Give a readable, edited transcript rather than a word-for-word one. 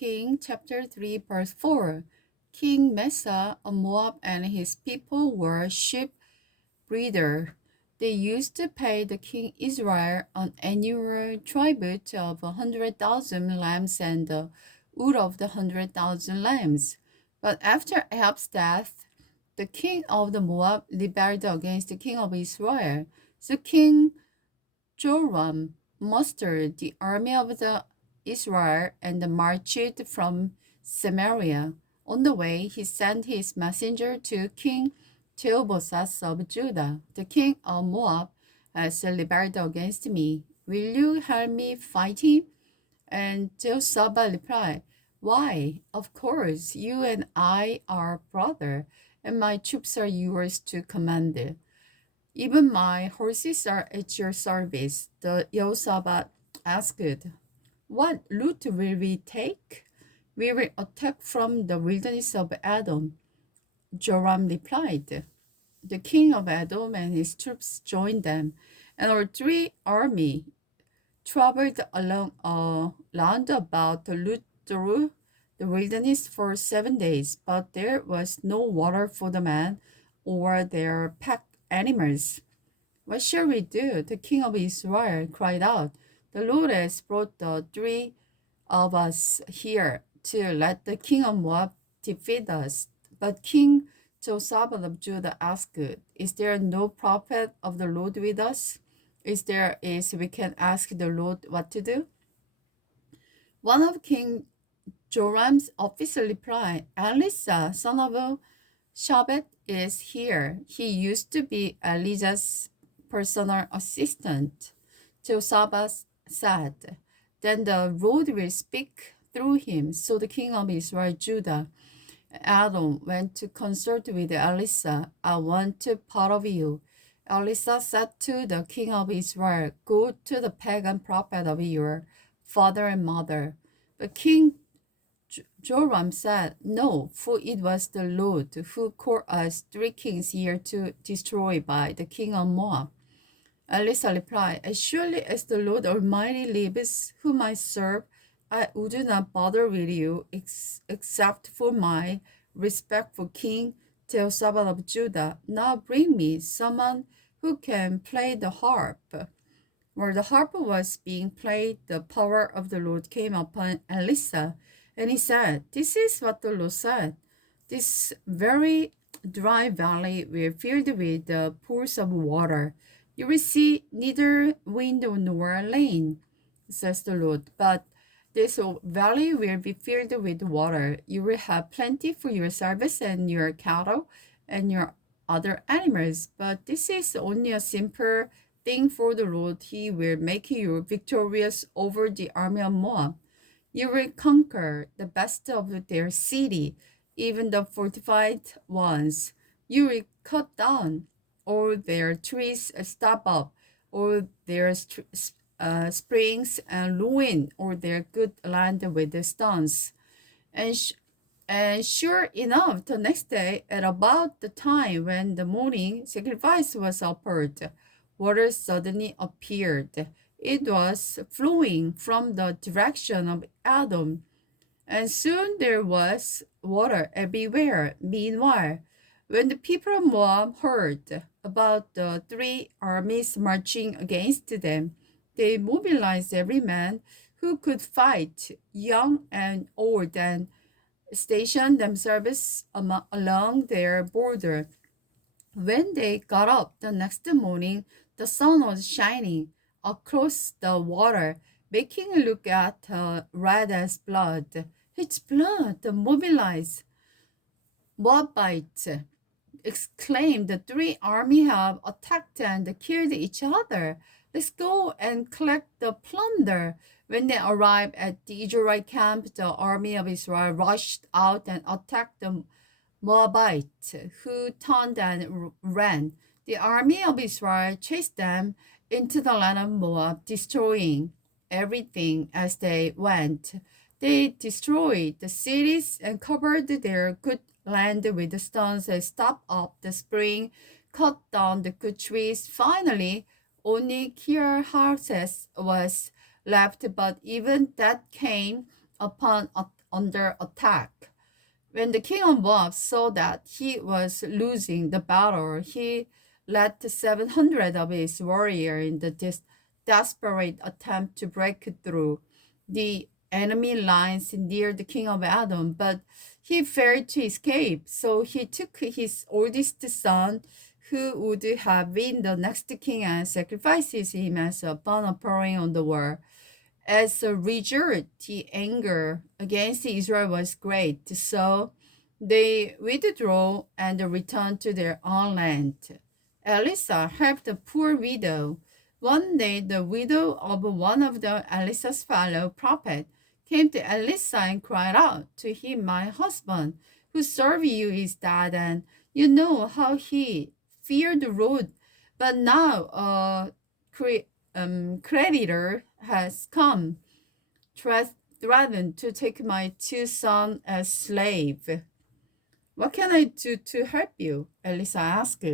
King, chapter 3, verse 4. King Mesa of Moab and his people were sheep breeder. They used to pay the king Israel an annual tribute of 100,000 lambs and the wool of the 100,000 lambs. But after Ahab's death, the king of the Moab rebelled against the king of Israel. So King Joram mustered the army of the Israel and marched from Samaria. On the way, he sent his messenger to King Jehoshaphat of Judah. The king of Moab has rebelled against me. Will you help me fight him? And Jehoshaphat replied, Why? Of course, you and I are brother, and my troops are yours to command. Even my horses are at your service. The Jehoshaphat asked, What route will we take? We will attack from the wilderness of Edom. Joram replied. The king of Edom and his troops joined them, and our three army traveled along a roundabout route through the wilderness for 7 days, but there was no water for the men or their pack animals. What shall we do? The king of Israel cried out. The Lord has brought the three of us here to let the king of Moab defeat us. But King Jehoshaphat of Judah asked, Is there no prophet of the Lord with us? If there is, we can ask the Lord what to do. One of King Joram's officers replied, Elisha, son of Shaphat, is here. He used to be Elijah's personal assistant. Jehoshaphat said, Then the Lord will speak through him. So the king of Israel, Judah, Adam went to consult with Elisha. I want part of you. Elisha said to the king of Israel, Go to the pagan prophet of your father and mother. But King Joram said, No, for it was the Lord who called us 3 kings here to destroy by the king of Moab. Elisha replied, As surely as the Lord Almighty lives, whom I serve, I would not bother with you except for my respect for King Jehoshaphat of Judah. Now bring me someone who can play the harp. While the harp was being played, the power of the Lord came upon Elisha, and he said, This is what the Lord said. This very dry valley will be filled with the pools of water. You will see neither wind nor rain, says the Lord, but this valley will be filled with water. You will have plenty for your service and your cattle and your other animals. But this is only a simple thing for the Lord. He will make you victorious over the army of Moab. You will conquer the best of their city, even the fortified ones. You will cut down all their trees, stop up all their springs, and ruin all their good land with the stones. And, and sure enough, the next day, at about the time when the morning sacrifice was offered, water suddenly appeared. It was flowing from the direction of Edom, and soon there was water everywhere. Meanwhile, when the people of Moab heard about the 3 armies marching against them, they mobilized every man who could fight, young and old, and stationed themselves along their border. When they got up the next morning, the sun was shining across the water, making it look at red as blood. It's blood, the mobilized Moabites exclaimed. The 3 armies have attacked and killed each other. Let's go and collect the plunder. When they arrived at the Israelite camp, the army of Israel rushed out and attacked the Moabites, who turned and ran. The army of Israel chased them into the land of Moab, destroying everything as they went. They destroyed the cities and covered their good land with the stones and stopped up the spring, cut down the good trees. Finally, only Kir-Hareses was left, but even that came upon under attack. When the king of Moab saw that he was losing the battle, he led 700 of his warriors in the desperate attempt to break through the enemy lines near the king of Edom, but he failed to escape. So he took his oldest son, who would have been the next king, and sacrifices him as a burnt offering on the wall. As a result, the anger against Israel was great, so they withdrew and returned to their own land. Elisha helped the poor widow. One day, the widow of one of Elisha's fellow prophets came to Elisha and cried out to him, "My husband, who served you, is dead, and you know how he feared the Lord. But now a creditor has come, threatened to take my two sons as slaves. What can I do to help you?" Elisha asked.